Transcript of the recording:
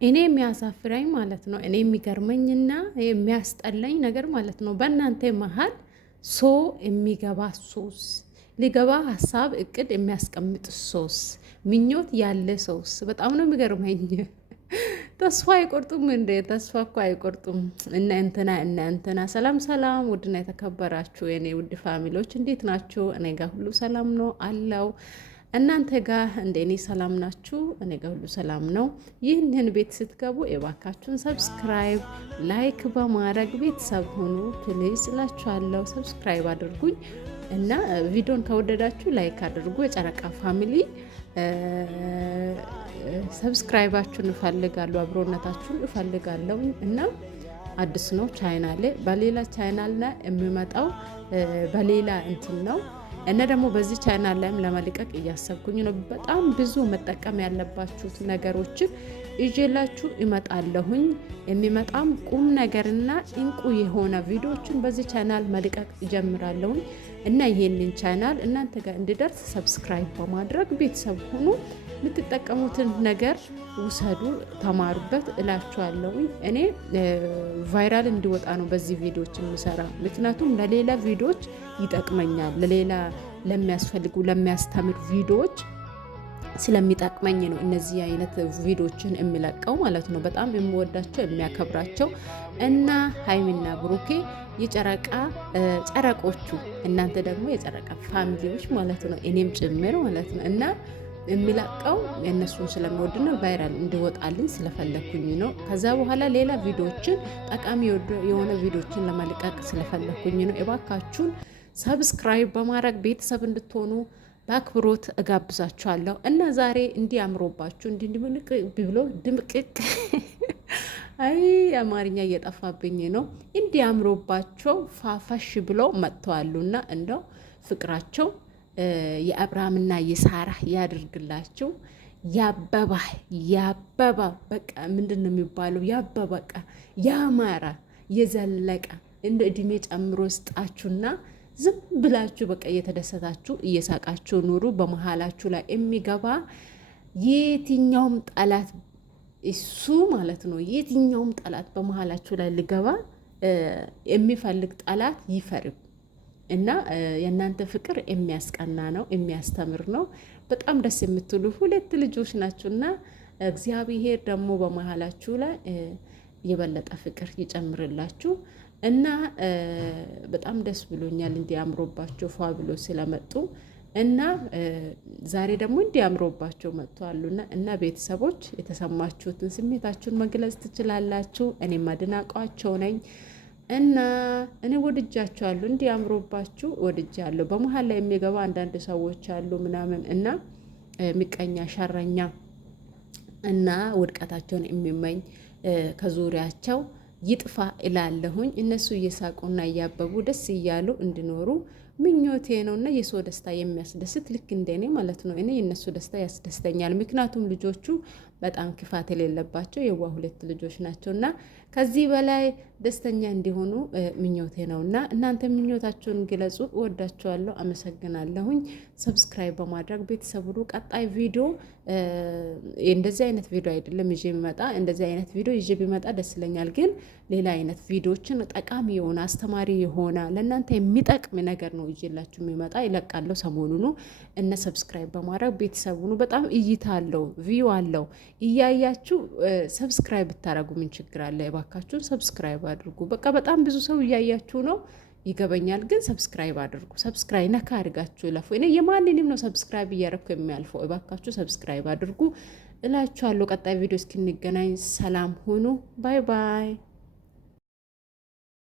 እኔ የሚያሳፍረኝ ማለት ነው። እኔ የሚገርመኝና የሚያስጠላኝ ነገር ማለት ነው በእናንተ መሀል ሶ የሚገባ ሶስ ሊገባ ሀሳብ እቅድ የሚያስቀምጥ ሶስ ምኞት ያለ ሶስ በጣም ነው የሚገርመኝ። ተስፋ አይቆርጡም እንዴ? ተስፋ እኮ አይቆርጡም። እነ እንትና ሰላም ሰላም። ውድና የተከበራችሁ የኔ ውድ ፋሚሊዎች እንዴት ናችሁ? እኔ ጋር ሁሉ ሰላም ነው አለው። እናንተ ጋር እንደ እኔ ሰላም ናችሁ? እኔ ጋር ሁሉ ሰላም ነው። ይህንን ቤት ስትገቡ የባካችሁን ሰብስክራይብ፣ ላይክ በማድረግ ቤተሰብ ሁኑ ፕሊዝ እላችኋለሁ። ሰብስክራይብ አድርጉኝ እና ቪዲዮን ከወደዳችሁ ላይክ አድርጉ። የጨረቃ ፋሚሊ ሰብስክራይባችሁን እፈልጋለሁ፣ አብሮነታችሁን እፈልጋለሁ እና አዲስ ነው ቻናሌ። በሌላ ቻናል ላይ የሚመጣው በሌላ እንትን ነው እና ደግሞ በዚህ ቻናል ላይም ለመልቀቅ እያሰብኩኝ ነው። በጣም ብዙ መጠቀም ያለባችሁት ነገሮችን ይዤላችሁ እመጣለሁኝ። የሚመጣም ቁም ነገርና እንቁ የሆነ ቪዲዮዎችን በዚህ ቻናል መልቀቅ እጀምራለሁኝ እና ይሄንን ቻናል እናንተ ጋር እንዲደርስ ሰብስክራይብ በማድረግ ቤተሰብ ሁኑ። የምትጠቀሙትን ነገር ውሰዱ፣ ተማሩበት እላችኋለሁኝ። እኔ ቫይራል እንዲወጣ ነው በዚህ ቪዲዮዎች የምሰራ። ምክንያቱም ለሌላ ቪዲዮዎች ይጠቅመኛል፣ ለሌላ ለሚያስፈልጉ ለሚያስተምር ቪዲዮዎች ስለሚጠቅመኝ ነው እነዚህ አይነት ቪዲዮዎችን የሚለቀው ማለት ነው። በጣም የምወዳቸው የሚያከብራቸው እና ሀይሚና ብሩኬ የጨረቃ ጨረቆቹ፣ እናንተ ደግሞ የጨረቃ ፋሚሊዎች ማለት ነው፣ እኔም ጭምር ማለት ነው እና የሚለቀው የእነሱን ስለሚወድና ቫይራል እንዲወጣልኝ ስለፈለኩኝ ነው። ከዛ በኋላ ሌላ ቪዲዮዎችን ጠቃሚ የሆነ ቪዲዮዎችን ለመልቀቅ ስለፈለኩኝ ነው። እባካችሁን ሰብስክራይብ በማድረግ ቤተሰብ እንድትሆኑ በአክብሮት እጋብዛችኋለሁ እና ዛሬ እንዲያምሮባችሁ እንዲድምቅ ብሎ ድምቅቅ አይ አማርኛ እየጠፋብኝ ነው። እንዲያምሮባቸው ፋፋሽ ብለው መጥተዋሉና እንደው ፍቅራቸው የአብርሃምና የሳራ ያድርግላችሁ። ያበባ በቃ ምንድን ነው የሚባለው? ያበባ በቃ ያማረ የዘለቀ እንደ እድሜ ጨምሮ ስጣችሁና ዝም ብላችሁ በቃ እየተደሰታችሁ እየሳቃችሁ ኑሩ። በመሀላችሁ ላይ የሚገባ የትኛውም ጠላት እሱ ማለት ነው። የትኛውም ጠላት በመሀላችሁ ላይ ሊገባ የሚፈልግ ጠላት ይፈርም እና የእናንተ ፍቅር የሚያስቀና ነው፣ የሚያስተምር ነው። በጣም ደስ የምትሉ ሁለት ልጆች ናችሁና እግዚአብሔር ደግሞ በመሀላችሁ ላይ የበለጠ ፍቅር ይጨምርላችሁ እና በጣም ደስ ብሎኛል እንዲያምሮባቸው ፏ ብሎ ስለመጡ እና ዛሬ ደግሞ እንዲያምሮባቸው መጥተዋሉና እና ቤተሰቦች የተሰማችሁትን ስሜታችሁን መግለጽ ትችላላችሁ። እኔም አድናቂያቸው ነኝ እና እኔ ወድጃቸዋለሁ። እንዲያምሮባችሁ ወድጃለሁ። በመሀል ላይ የሚገባ አንዳንድ ሰዎች አሉ ምናምን እና ምቀኛ፣ ሸረኛ እና ውድቀታቸውን የሚመኝ ከዙሪያቸው ይጥፋ እላለሁኝ። እነሱ እየሳቁና እያበቡ ደስ እያሉ እንዲኖሩ ምኞቴ ነው እና የሰው ደስታ የሚያስደስት ልክ እንደኔ ማለት ነው። እኔ የእነሱ ደስታ ያስደስተኛል። ምክንያቱም ልጆቹ በጣም ክፋት የሌለባቸው የዋ ሁለት ልጆች ናቸው እና ከዚህ በላይ ደስተኛ እንዲሆኑ ምኞቴ ነው እና እናንተ ምኞታቸውን ግለጹ። እወዳቸዋለሁ። አመሰግናለሁኝ። ሰብስክራይብ በማድረግ ቤተሰቡ ቀጣይ ቪዲዮ እንደዚህ አይነት ቪዲዮ አይደለም ይዤ ቢመጣ፣ እንደዚህ አይነት ቪዲዮ ይዤ ቢመጣ ደስ ይለኛል። ግን ሌላ አይነት ቪዲዮችን ጠቃሚ የሆነ አስተማሪ የሆነ ለእናንተ የሚጠቅም ነገር ነው ይዤላችሁ የሚመጣ ይለቃለሁ ሰሞኑኑ እነ ሰብስክራይብ በማድረግ ቤተሰቡኑ በጣም እይታ አለው ቪው አለው እያያችሁ ሰብስክራይብ ብታደርጉ ምን ችግር አለ? እባካችሁን ሰብስክራይብ አድርጉ። በቃ በጣም ብዙ ሰው እያያችሁ ነው ይገበኛል፣ ግን ሰብስክራይብ አድርጉ። ሰብስክራይብ ነካ አድርጋችሁ ይለፉ። እኔ የማንንም ነው ሰብስክራይብ እያደረኩ የሚያልፈው። እባካችሁ ሰብስክራይብ አድርጉ እላችኋለሁ። ቀጣይ ቪዲዮ እስክንገናኝ ሰላም ሁኑ። ባይ ባይ።